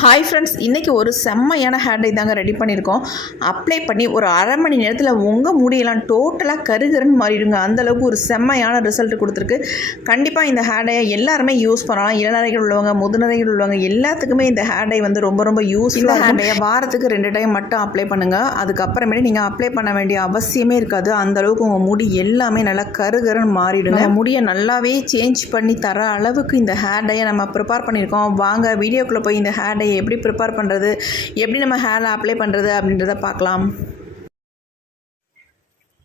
Hi friends இன்றைக்கி ஒரு செம்மையான ஹேர் டை தாங்க ரெடி பண்ணியிருக்கோம். அப்ளை பண்ணி ஒரு அரை மணி நேரத்தில் உங்கள் முடியெல்லாம் டோட்டலாக கருகருன்னு மாறிடுங்க. அந்தளவுக்கு ஒரு செம்மையான ரிசல்ட் கொடுத்துருக்கு. கண்டிப்பாக இந்த ஹேர் டையை எல்லாருமே யூஸ் பண்ணலாம். இளநரைகள் உள்ளவங்க முதுநரைகள் உள்ளவங்க எல்லாத்துக்குமே இந்த ஹேர் டை வந்து ரொம்ப ரொம்ப யூஸ் இந்த ஹேர் டையை வாரத்துக்கு ரெண்டு டைம் மட்டும் அப்ளை பண்ணுங்கள் அதுக்கப்புறமேட்டு நீங்கள் அப்ளை பண்ண வேண்டிய அவசியமே இருக்காது. அந்தளவுக்கு உங்கள் முடி எல்லாமே நல்லா கருகருன்னு மாறிடுங்க. முடியை நல்லாவே சேஞ்ச் பண்ணி தர அளவுக்கு இந்த ஹேர் டையை நம்ம ப்ரிப்பேர் பண்ணியிருக்கோம். வாங்க வீடியோக்குள்ளே போய் இந்த ஹேர் டையை எப்படி ப்ரிப்பேர் பண்ணுறது எப்படி நம்ம ஹேரில் அப்ளை பண்ணுறது அப்படின்றத பார்க்கலாம்.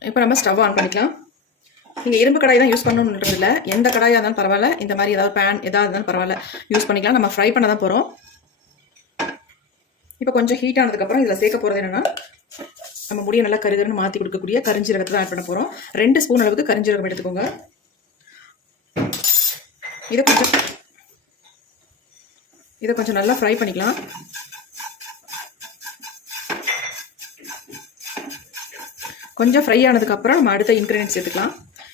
இப்போ நம்ம ஸ்டவ் ஆன் பண்ணிக்கலாம். நீங்கள் இரும்பு கடாய் தான் யூஸ் பண்ணணுன்றது இல்லை. எந்த கடாயாக இருந்தாலும் பரவாயில்ல. இந்த மாதிரி ஏதாவது பேன் எதாவது இருந்தாலும் பரவாயில்ல. யூஸ் பண்ணிக்கலாம். நம்ம ஃப்ரை பண்ண தான் போகிறோம் இப்போ கொஞ்சம் ஹீட் ஆனதுக்கப்புறம் இதில் சேர்க்க போகிறது என்னென்னா நம்ம முடியை நல்லா கருகருன்னு மாற்றி கொடுக்கக்கூடிய கரிஞ்சீரகத்தை தான் ஆட் பண்ண போகிறோம் ரெண்டு ஸ்பூன் அளவுக்கு கரிஞ்சீரகம் எடுத்துக்கோங்க. இதை கொஞ்சம் இதை கொஞ்சம் நல்லா ஃப்ரை பண்ணிக்கலாம். கொஞ்சம் ஃப்ரை ஆனதுக்கப்புறம் நம்ம அடுத்த இன்க்ரீடியன்ட் சேர்த்துக்கலாம்.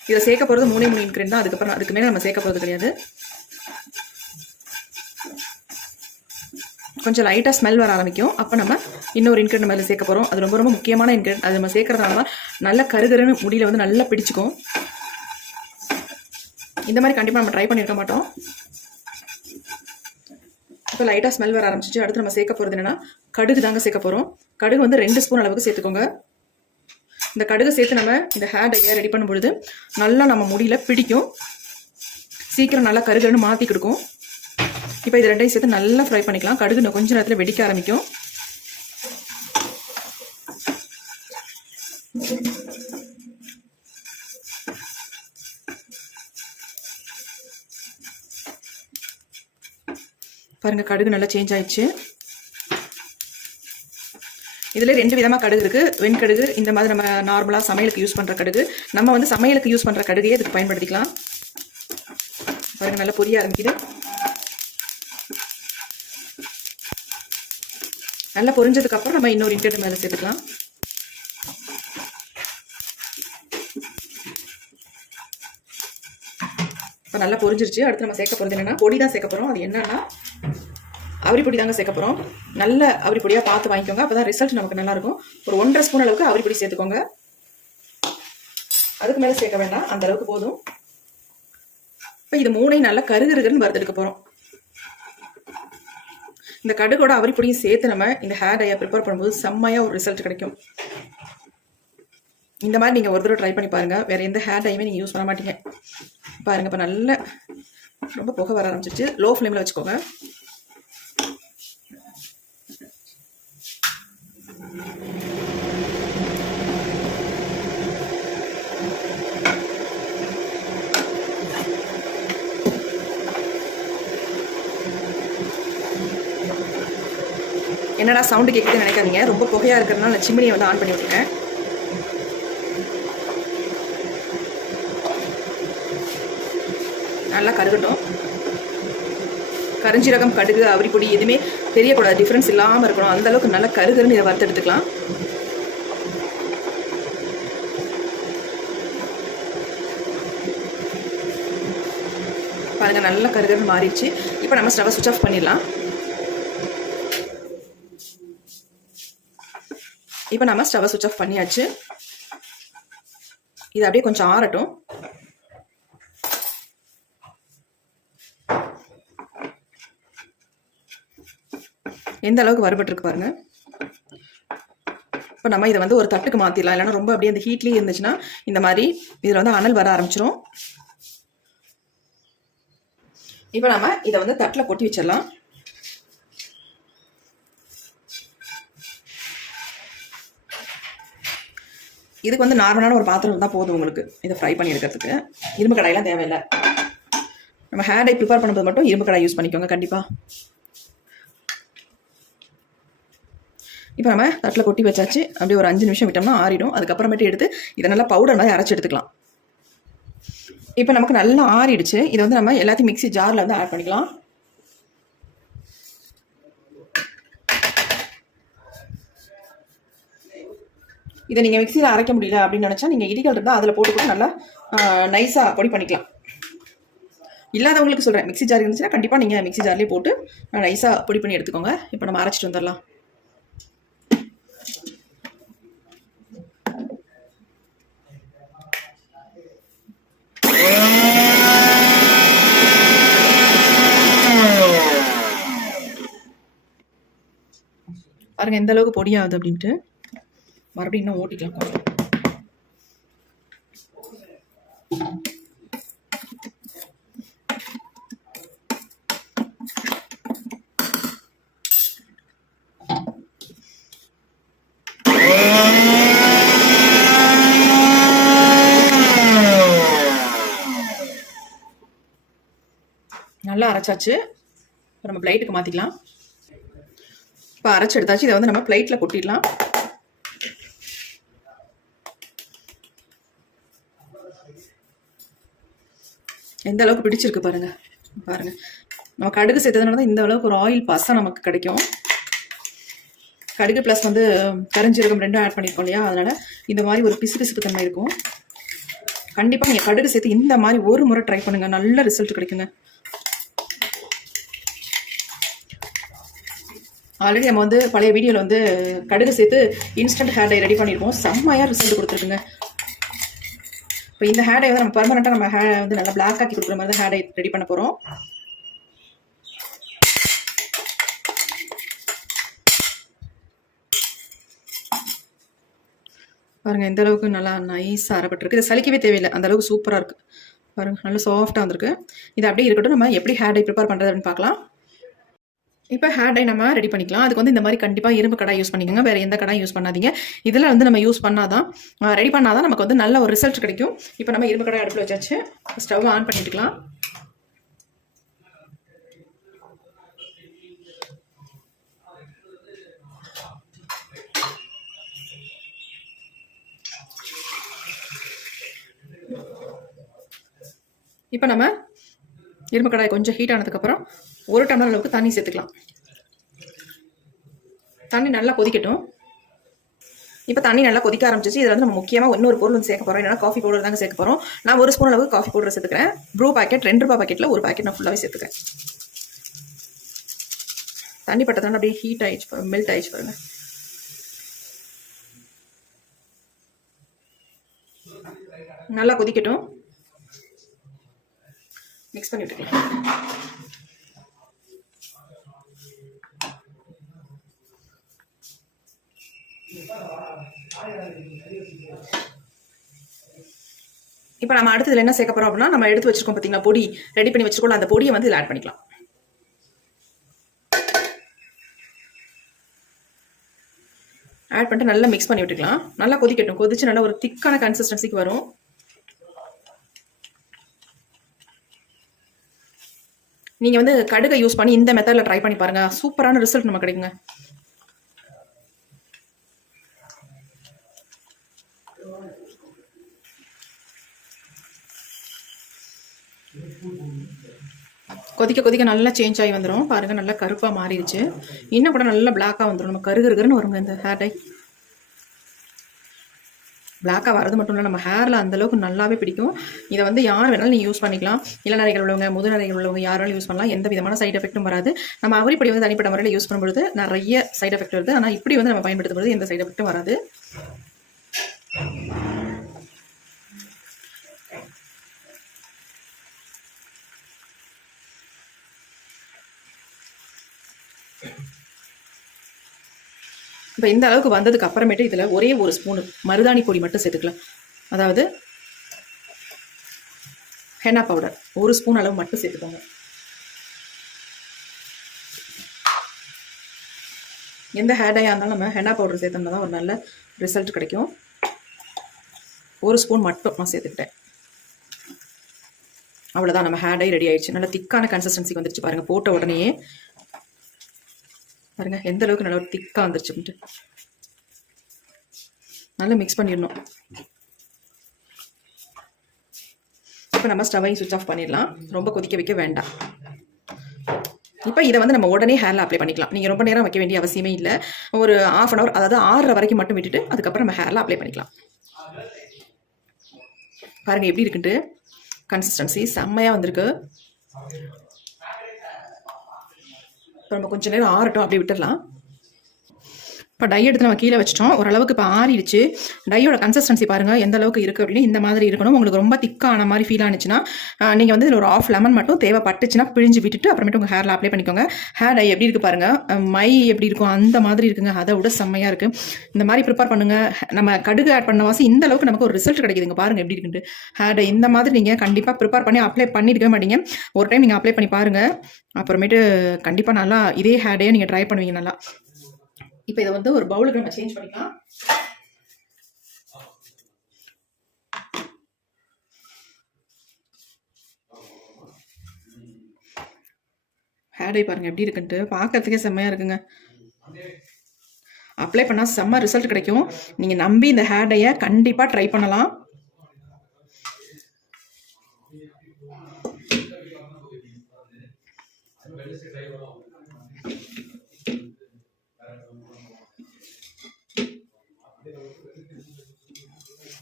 இதை சேர்க்க போகிறது மூணே மூணு இன்க்ரீடியன்ட் தான். அதுக்கப்புறம் அதுக்கு மேலே நம்ம சேர்க்க போகிறது கிடையாது. கொஞ்சம் லைட்டாக ஸ்மெல் வர ஆரம்பிக்கும். அப்போ நம்ம இன்னொரு இன்க்ரீடியன்ட் மேலே சேர்க்க போகிறோம் அது ரொம்ப ரொம்ப முக்கியமான இன்க்ரீடியன்ட் அது நம்ம சேர்க்கறதுனால தான் நல்ல கருகருன்னு முடியில் வந்து நல்லா பிடிச்சிக்கும். இந்த மாதிரி கண்டிப்பாக நம்ம ட்ரை பண்ணியிருக்க மாட்டோம். இப்போ லைட்டாக ஸ்மெல் வர ஆரம்பிச்சிச்சு. அடுத்து நம்ம சேர்க்க போகிறது என்னென்னா கடுகு தாங்க சேர்க்க போகிறோம் கடுகு வந்து ரெண்டு ஸ்பூன் அளவுக்கு சேர்த்துக்கோங்க. இந்த கடுகு சேர்த்து நம்ம இந்த ஹேர் டையை ரெடி பண்ணும்பொழுது நல்லா நம்ம முடியல பிடிக்கும். சீக்கிரம் நல்லா கருகருன்னு மாற்றி கொடுக்கும். இப்போ இது ரெண்டையும் சேர்த்து நல்லா ஃப்ரை பண்ணிக்கலாம். கடுகு இன்னும் நேரத்தில் வெடிக்க ஆரம்பிக்கும். பாருங்க கடுகு நல்லா சேஞ்ச் ஆயிடுச்சு. இதில் ரெண்டு விதமாக கடுகு இருக்குது வெண்கடுகு இந்த மாதிரி நம்ம நார்மலாக சமையலுக்கு யூஸ் பண்ணுற கடுகு. நம்ம வந்து சமையலுக்கு யூஸ் பண்ணுற கடுகையே இதுக்கு பயன்படுத்திக்கலாம். பாருங்கள் நல்லா பொரிய ஆரம்பிக்குது. நல்லா பொரிஞ்சதுக்கப்புறம் நம்ம இன்னொரு இன்டர்ட் மேலே சேர்த்துக்கலாம். இப்போ நல்லா பொரிஞ்சிருச்சு. அடுத்து நம்ம சேர்க்க போகிறது என்னன்னா பொடி தான் சேர்க்க போகிறோம் அது என்னென்னா அவரி பொடி தாங்க சேர்க்க போகிறோம் நல்ல அவரி பொடியாக பார்த்து வாங்கிக்கோங்க. அப்போ தான் ரிசல்ட் நமக்கு நல்லாயிருக்கும். ஒரு ஒன்றரை ஸ்பூன் அளவுக்கு அவரி பொடி சேர்த்துக்கோங்க. அதுக்கு மேலே சேர்க்க வேண்டாம். அந்த அளவுக்கு போதும். இப்போ இது மூணையும் நல்லா கருகருகருன்னு வறுத்தெடுக்க போகிறோம் இந்த கடுகோட அவரி பொடியும் சேர்த்து நம்ம இந்த ஹேர் டையை ப்ரிப்பேர் பண்ணும்போது செம்மையாக ஒரு ரிசல்ட் கிடைக்கும். இந்த மாதிரி நீங்கள் ஒரு தடவை ட்ரை பண்ணி பாருங்கள் வேறு எந்த ஹேர் டையுமே நீங்கள் யூஸ் பண்ண மாட்டீங்க. பாருங்கள் இப்போ நல்ல ரொம்ப புகை வர ஆரம்பிச்சிச்சு லோ ஃப்ளேமில் வச்சுக்கோங்க. என்னடா சவுண்டு கேட்குதுன்னு நினைக்காதீங்க. ரொம்ப புகையாக இருக்கிறதுனால நான் சிம்னியை வந்து ஆன் பண்ணி விட்டுருக்கேன் நல்லா கருகட்டும். கரிஞ்சீரகம் கடுகு அவரிப்பொடி எதுவுமே தெரியக்கூடாது. டிஃப்ரென்ஸ் இல்லாமல் இருக்கணும். அந்த அளவுக்கு நல்லா கருகருன்னு இதை வறுத்து எடுத்துக்கலாம். பாருங்க நல்லா கருகருன்னு மாறிடுச்சு. இப்போ நம்ம ஸ்டவை சுவிச் ஆஃப் பண்ணிடலாம். இப்போ நம்ம ஸ்டவை சுவிச் ஆஃப் பண்ணியாச்சு. இது அப்படியே கொஞ்சம் ஆறட்டும். எந்த அளவுக்கு வறுபட்டுருக்கு பாருங்க. இப்போ நம்ம இதை வந்து ஒரு தட்டுக்கு மாற்றிடலாம் இல்லைன்னா ரொம்ப அப்படியே அந்த ஹீட்லேயே இருந்துச்சுன்னா இந்த மாதிரி இதில் வந்து அனல் வர ஆரம்பிச்சிரும். இப்போ நம்ம இதை வந்து தட்டில் கொட்டி வச்சிடலாம். இதுக்கு வந்து நார்மலான ஒரு பாத்திரம் இருந்தால் போதும் உங்களுக்கு. இதை ஃப்ரை பண்ணி எடுக்கிறதுக்கு. இரும்பு கடாயெல்லாம் தேவையில்லை. நம்ம ஹேர் டை ப்ரிப்பேர் பண்ணும்போது மட்டும் இரும்பு கடாய் யூஸ் பண்ணிக்கோங்க கண்டிப்பாக இப்போ நம்ம தட்டில் கொட்டி வச்சாச்சு. அப்படியே ஒரு அஞ்சு நிமிஷம் விட்டோம்னா ஆறிடும். அதுக்கப்புறமேட்டு எடுத்து இதை நல்லா பவுடர் மாதிரி அரைச்சி எடுத்துக்கலாம். இப்போ நமக்கு நல்லா ஆறிடுச்சு. இதை வந்து நம்ம எல்லாத்தையும் மிக்ஸி ஜாரில் வந்து ஆட் பண்ணிக்கலாம். இதை நீங்கள் மிக்சியில் அரைக்க முடியல அப்படின்னு நினச்சா நீங்கள் இடிகள் இருந்தால் அதில் போட்டு கூட நல்லா நைஸாக பொடி பண்ணிக்கலாம். இல்லாதவங்களுக்கு சொல்கிறேன் மிக்ஸி ஜார் இருந்துச்சுன்னா கண்டிப்பாக நீங்கள் மிக்ஸி ஜார்லேயே போட்டு நைஸாக பொடி பண்ணி எடுத்துக்கோங்க. இப்போ நம்ம அரைச்சிட்டு வந்துடலாம். பாருங்க எந்த அளவுக்கு பொடியாகுது அப்படின்ட்டு. மறுபடியும் இன்னும் ஓட்டிக்கலாம் கொஞ்சம். நல்லா அரைச்சாச்சு. இப்போ நம்ம பிளைட்டுக்கு மாற்றிக்கலாம் இப்போ அரைச்சி எடுத்தாச்சு இதை வந்து நம்ம பிளேட்டில் கொட்டிடலாம். எந்த அளவுக்கு பிடிச்சிருக்கு பாருங்கள் பாருங்கள் நம்ம கடுகு சேர்த்ததுனால தான் இந்த அளவுக்கு ஒரு ஆயில் பாசம் நமக்கு கிடைக்கும். கடுகு ப்ளஸ் வந்து கரிஞ்சீரகம் ரெண்டும் ஆட் பண்ணியிருக்கோம் இல்லையா? அதனால் இந்த மாதிரி ஒரு பிசு பிசுப்பு தன்மை இருக்கும். கண்டிப்பாக நீங்கள் கடுகு சேர்த்து இந்த மாதிரி ஒரு முறை ட்ரை பண்ணுங்கள் நல்ல ரிசல்ட் கிடைக்குங்க. ஆல்ரெடி நம்ம வந்து பழைய வீடியோவில் வந்து கடுகு சேர்த்து இன்ஸ்டன்ட் ஹேர் டை ரெடி பண்ணியிருக்கோம் செம்மையாக ரிசல்ட் கொடுத்துருக்குங்க. இப்போ இந்த ஹேர் டை வந்து நம்ம பர்மனெண்ட்டாக நம்ம ஹேர் வந்து நல்லா பிளாக் ஆக்கி கொடுக்குற மாதிரி தான் ஹேர் டை ரெடி பண்ண போகிறோம் பாருங்க எந்த அளவுக்கு நல்லா நைஸாக அறப்பட்டிருக்கு இது சலிக்கவே தேவையில்லை. அந்த அளவுக்கு சூப்பராக இருக்குது பாருங்கள் நல்லா சாஃப்டாக வந்திருக்கு. இது அப்படியே இருக்கட்டும். நம்ம எப்படி ஹேர் டை ப்ரிப்பேர் பண்ணுறதுன்னு பார்க்கலாம். இப்போ ஹேர் டை நம்ம ரெடி பண்ணிக்கலாம். அதுக்கு வந்து இந்த மாதிரி கண்டிப்பாக இரும்பு கடாய் யூஸ் பண்ணிக்கோங்க. வேறு எந்த கடாய் யூஸ் பண்ணாதீங்க. இதில் வந்து நம்ம யூஸ் பண்ணாதான் ரெடி பண்ணாதான் நமக்கு வந்து நல்ல ஒரு ரிசல்ட் கிடைக்கும். இப்போ நம்ம இரும்பு கடாய் அடுப்பில் வச்சாச்சு. ஸ்டவ் ஆன் பண்ணிட்டுக்கலாம். இப்போ நம்ம இரும்பு கடாய் கொஞ்சம் ஹீட் ஆனதுக்கப்புறம் ஒரு டம்ளர் அளவுக்கு தண்ணி சேர்த்துக்கலாம். தண்ணி நல்லா கொதிக்கட்டும். இப்போ தண்ணி நல்லா கொதிக்க ஆரம்பிச்சிச்சு இதில் வந்து நம்ம முக்கியமாக இன்னொரு பொருள் வந்து சேர்க்க போகிறோம் என்னன்னா காஃபி பவுடர் தாங்க சேர்க்க போகிறோம் நான் ஒரு ஸ்பூன் அளவுக்கு காஃபி பவுடர் சேர்த்துக்கிறேன். ப்ரூ பாக்கெட் ரெண்டு ரூபா பாக்கெட்டில் ஒரு பாக்கெட் நான் ஃபுல்லாகவே சேர்த்துக்கிறேன். தண்ணி பட்டதான அப்படியே ஹீட் ஆயிடுச்சு பாருங்க. மெல்ட் ஆயிடுச்சு பாருங்க. நல்லா கொதிக்கட்டும். மிக்ஸ் பண்ணி விட்டுக்கலாம். இப்போ நம்ம அடுத்ததுல என்ன சேர்க்க போறோம் அப்படின்னா நம்ம எடுத்து வச்சிருக்கோம் பார்த்தீங்களா பொடி. ரெடி பண்ணி வச்சிருக்கோம் அந்த பொடியை வந்து இதில் ஆட் பண்ணிக்கலாம். ஆட் பண்ணிட்டு நல்லா மிக்ஸ் பண்ணி விட்டுக்கலாம். நல்லா கொதிக்கட்டும். கொதிச்சு நல்லா ஒரு திக்கான கன்சிஸ்டன்சிக்கு வரும். நீங்கள் வந்து கடுகை யூஸ் பண்ணி இந்த மெத்தடில் ட்ரை பண்ணி பாருங்க. சூப்பரான ரிசல்ட் நம்ம கிடைக்குங்க. கொதிக்க கொதிக்க நல்லா சேஞ்ச் ஆகி வந்துடும் பாருங்க நல்லா கருப்பாக மாறிடுச்சு. இன்னும் கூட நல்லா பிளாக்காக வந்துடும் நம்ம கருகருகருன்னு வருங்க இந்த ஹேர் டை பிளாக்காக வரது மட்டும் இல்லை நம்ம ஹேரில் அந்தளவுக்கு நல்லாவே பிடிக்கும். இதை வந்து யார் வேணாலும் நீங்கள் யூஸ் பண்ணிக்கலாம். இளநரைகள் உள்ளவங்க முதுநரைகள் உள்ளவங்க யாராலும் யூஸ் பண்ணலாம். எந்த விதமான சைட் எஃபெக்ட்டும் வராது. நம்ம அவரிப்படி வந்து தனிப்பட்ட முறையில் யூஸ் பண்ணும்போது நிறைய சைடு எஃபெக்ட் வருது. ஆனால் இப்படி வந்து நம்ம பயன்படுத்தும் எந்த சைடு எஃபெக்ட்டும் வராது. இப்போ இந்த அளவுக்கு வந்ததுக்கு அப்புறமேட்டு இதில் ஒரே ஒரு ஸ்பூன் மருதாணி பொடி மட்டும் சேர்த்துக்கலாம். அதாவது ஹென்னா பவுடர் ஒரு ஸ்பூன் அளவு மட்டும் சேர்த்துக்கோங்க. எந்த ஹேர் டையாக இருந்தாலும் நம்ம ஹென்னா பவுடர் சேர்த்தோம்னா தான் ஒரு நல்ல ரிசல்ட் கிடைக்கும். ஒரு ஸ்பூன் மட்டும் நான் சேர்த்துக்கிட்டேன். அவ்வளோதான் நம்ம ஹேர் டை ரெடி ஆயிடுச்சு. நல்ல திக்கான கன்சிஸ்டன்சிக்கு வந்துருச்சு பாருங்கள் போட்ட உடனேயே பாருங்க எந்த அளவுக்கு நல்லா ஒரு திக்காக வந்துருச்சுன்ட்டு நல்லா மிக்ஸ் பண்ணிடணும். இப்போ நம்ம ஸ்டவையும் சுவிச் ஆஃப் பண்ணிடலாம். ரொம்ப கொதிக்க வைக்க வேண்டாம். இப்போ இதை வந்து நம்ம உடனே ஹேரில் அப்ளை பண்ணிக்கலாம். நீங்கள் ரொம்ப நேரம் வைக்க வேண்டிய அவசியமே இல்லை. ஒரு ஆஃப் அன் ஹவர் அதாவது ஆறரை வரைக்கும் மட்டும் விட்டுட்டு அதுக்கப்புறம் நம்ம ஹேரில் அப்ளை பண்ணிக்கலாம். பாருங்கள் எப்படி இருக்குன்ட்டு. கன்சிஸ்டன்சி செம்மையாக வந்திருக்கு. இப்போ நம்ம கொஞ்ச நேரம் ஆறட்டும் அப்படி விட்டுடலாம் இப்போ டை எடுத்து நம்ம கீழே வச்சிட்டோம். ஓரளவுக்கு இப்போ ஆறிடுச்சு. டையோட கன்சிஸ்டன்சி பாருங்கள் எந்த அளவுக்கு இருக்குது அப்படின்னு இந்த மாதிரி இருக்கணும். உங்களுக்கு ரொம்ப திக்கான மாதிரி ஃபீல் ஆனிச்சுன்னா நீங்கள் வந்து இதில் ஒரு ஆஃப் லெமன் மட்டும் தேவைப்பட்டுச்சுன்னா பிழிஞ்சு விட்டுட்டு அப்புறமேட்டு உங்கள் ஹேரில் அப்ளை பண்ணிக்கோங்க. ஹேர் டை எப்படி இருக்குது பாருங்கள் மை எப்படி இருக்கும் அந்த மாதிரி இருக்குங்க. அதை விட செம்மையாக இருக்குது இந்த மாதிரி ப்ரிப்பேர் பண்ணுங்கள் நம்ம கடுகு ஆட் பண்ண வாசி இந்த அளவுக்கு நமக்கு ஒரு ரிசல்ட் கிடைக்குதுங்க பாருங்கள் எப்படி இருக்குன்ட்டு. ஹேர் டை இந்த மாதிரி நீங்கள் கண்டிப்பாக ப்ரிப்பேர் பண்ணி அப்ளை பண்ணியிருக்க மாட்டீங்க. ஒரு டைம் நீங்கள் அப்ளை பண்ணி பாருங்கள் அப்புறமேட்டு கண்டிப்பாக நல்லா இதே ஹேர் டையை நீங்கள் ட்ரை பண்ணுவீங்க நல்லா. இப்போ இதை வந்து ஒரு பவுலுக்கு நம்ம சேஞ்ச் பண்ணிக்கலாம். ஹேடை பாருங்கள் பாருங்க எப்படி இருக்குன்ட்டு. பார்க்கறதுக்கே செம்மையாக இருக்குங்க. அப்ளை பண்ணால் செம்ம ரிசல்ட் கிடைக்கும். நீங்கள் நம்பி இந்த ஹேடையை கண்டிப்பாக ட்ரை பண்ணலாம்.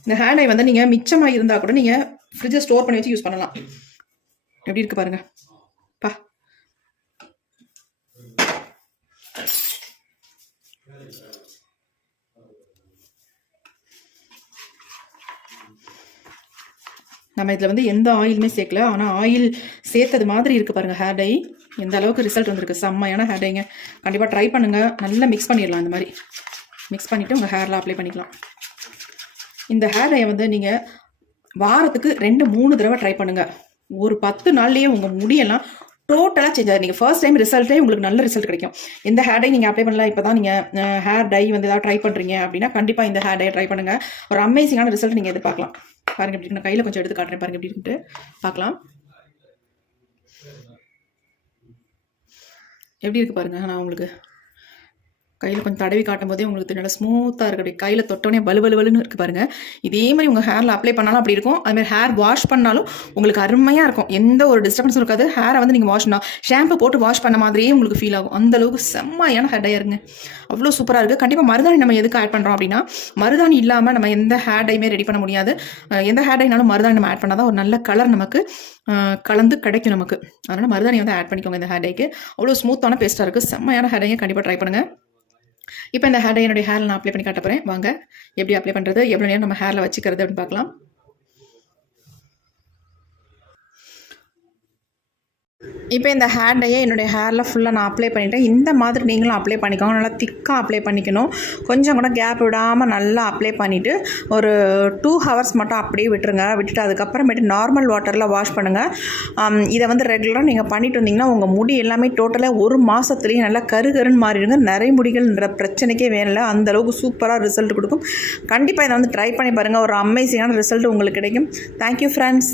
இந்த ஹேர் ஐ வந்து நீங்கள் மிச்சமாக இருந்தால் கூட நீங்கள் ஃப்ரிட்ஜை ஸ்டோர் பண்ணி வச்சு யூஸ் பண்ணலாம். எப்படி இருக்கு பாருங்க. பா. நம்ம இதில் வந்து எந்த ஆயிலுமே சேர்க்கல. ஆனால் ஆயில் சேர்த்தது மாதிரி இருக்குது பாருங்கள் ஹேர் டை எந்த அளவுக்கு ரிசல்ட் வந்திருக்கு. செம்மையான ஹேர் டைங்க கண்டிப்பாக ட்ரை பண்ணுங்கள் நல்லா மிக்ஸ் பண்ணிடலாம் இந்த மாதிரி. மிக்ஸ் பண்ணிவிட்டு உங்கள் ஹேரில் அப்ளை பண்ணிக்கலாம். இந்த ஹேர் டையை வந்து நீங்கள் வாரத்துக்கு ரெண்டு மூணு தடவை ட்ரை பண்ணுங்கள் ஒரு பத்து நாள்லேயே உங்கள் முடியெல்லாம் டோட்டலாக சேஞ்ச் ஆகுது. நீங்கள் ஃபர்ஸ்ட் டைம் ரிசல்ட்டே உங்களுக்கு நல்ல ரிசல்ட் கிடைக்கும். இந்த ஹேர் டை நீங்கள் அப்ளை பண்ணலாம். இப்போ தான் நீங்கள் ஹேர் டை வந்து ஏதாவது ட்ரை பண்ணுறீங்க அப்படின்னா கண்டிப்பாக இந்த ஹேர் டை ட்ரை பண்ணுங்கள் ஒரு அமேசிங்கான ரிசல்ட் நீங்கள் எதிர்பார்க்கலாம். பாருங்கள் எப்படி நான் கையில் கொஞ்சம் எடுத்து காட்டுறேன். பாருங்க எப்படி இருக்குன்ட்டு பார்க்கலாம். எப்படி இருக்குது பாருங்கள் நான் உங்களுக்கு கையில் கொஞ்சம் தடவி காட்டும் போதே உங்களுக்கு நல்லா ஸ்மூத்தாக இருக்குது அப்படி கையில் தொட்டோடனே வலு வலுவலுன்னு இருக்கு பாருங்க. இதே மாதிரி உங்கள் ஹேரில் அப்ளை பண்ணாலும் அப்படி இருக்கும். அதுமாதிரி ஹேர் வாஷ் பண்ணாலும் உங்களுக்கு அருமையாக இருக்கும். எந்த ஒரு டிஸ்டர்பன்ஸும் இருக்காது. ஹேரை வந்து நீங்கள் வாஷ் பண்ணலாம் ஷாம்பு போட்டு வாஷ் பண்ண மாதிரியே உங்களுக்கு ஃபீல் ஆகும். அந்தளவுக்கு செம்மையான ஹேர் இருங்க. அவ்வளோ சூப்பராக இருக்குது கண்டிப்பாக மருதாணி நம்ம எதுக்கு ஆட் பண்ணுறோம் அப்படின்னா மருதாணி இல்லாமல் நம்ம எந்த ஹேர் டைமே ரெடி பண்ண முடியாது. எந்த ஹேர் டைனாலும் மருதாணி நம்ம ஆட் பண்ணால் தான் ஒரு நல்ல கலர் நமக்கு கலந்து கிடைக்கும் நமக்கு. அதனால் மருதாணி வந்து ஆட் பண்ணிக்கோங்க இந்த ஹேர் டைக்கு அவ்வளோ ஸ்மூத்தான பேஸ்ட்டாக இருக்குது செம்மையான ஹேர் டையை கண்டிப்பாக ட்ரை பண்ணுங்கள் இப்போ இந்த ஹேர் டை என்னுடைய ஹேரில் நான் அப்ளை பண்ணி காட்ட போகிறேன் வாங்க எப்படி அப்ளை பண்ணுறது எவ்வளோ நேரம் நம்ம ஹேரில் வச்சுக்கிறது அப்படின்னு பார்க்கலாம். இப்போ இந்த ஹேர் டையை என்னுடைய ஹேரில் ஃபுல்லாக நான் அப்ளை பண்ணிட்டேன். இந்த மாதிரி நீங்களும் அப்ளை பண்ணிக்கோங்க. நல்லா திக்காக அப்ளை பண்ணிக்கணும். கொஞ்சம் கூட கேப் விடாமல் நல்லா அப்ளை பண்ணிவிட்டு ஒரு டூ ஹவர்ஸ் மட்டும் அப்படியே விட்டுருங்க. விட்டுட்டு அதுக்கப்புறமேட்டு நார்மல் வாட்டரில் வாஷ் பண்ணுங்கள் இதை வந்து ரெகுலராக நீங்கள் பண்ணிட்டு வந்தீங்கன்னா உங்கள் முடி எல்லாமே டோட்டலாக ஒரு மாதத்துலேயே நல்லா கருகருன்னு மாறிடுங்க. நிறைய முடிகள்ன்ற பிரச்சனைக்கே வேணல. அந்தளவுக்கு சூப்பராக ரிசல்ட் கொடுக்கும். கண்டிப்பாக இதை வந்து ட்ரை பண்ணி பாருங்கள் ஒரு அமேசிங்கான ரிசல்ட் உங்களுக்கு கிடைக்கும். Thank you friends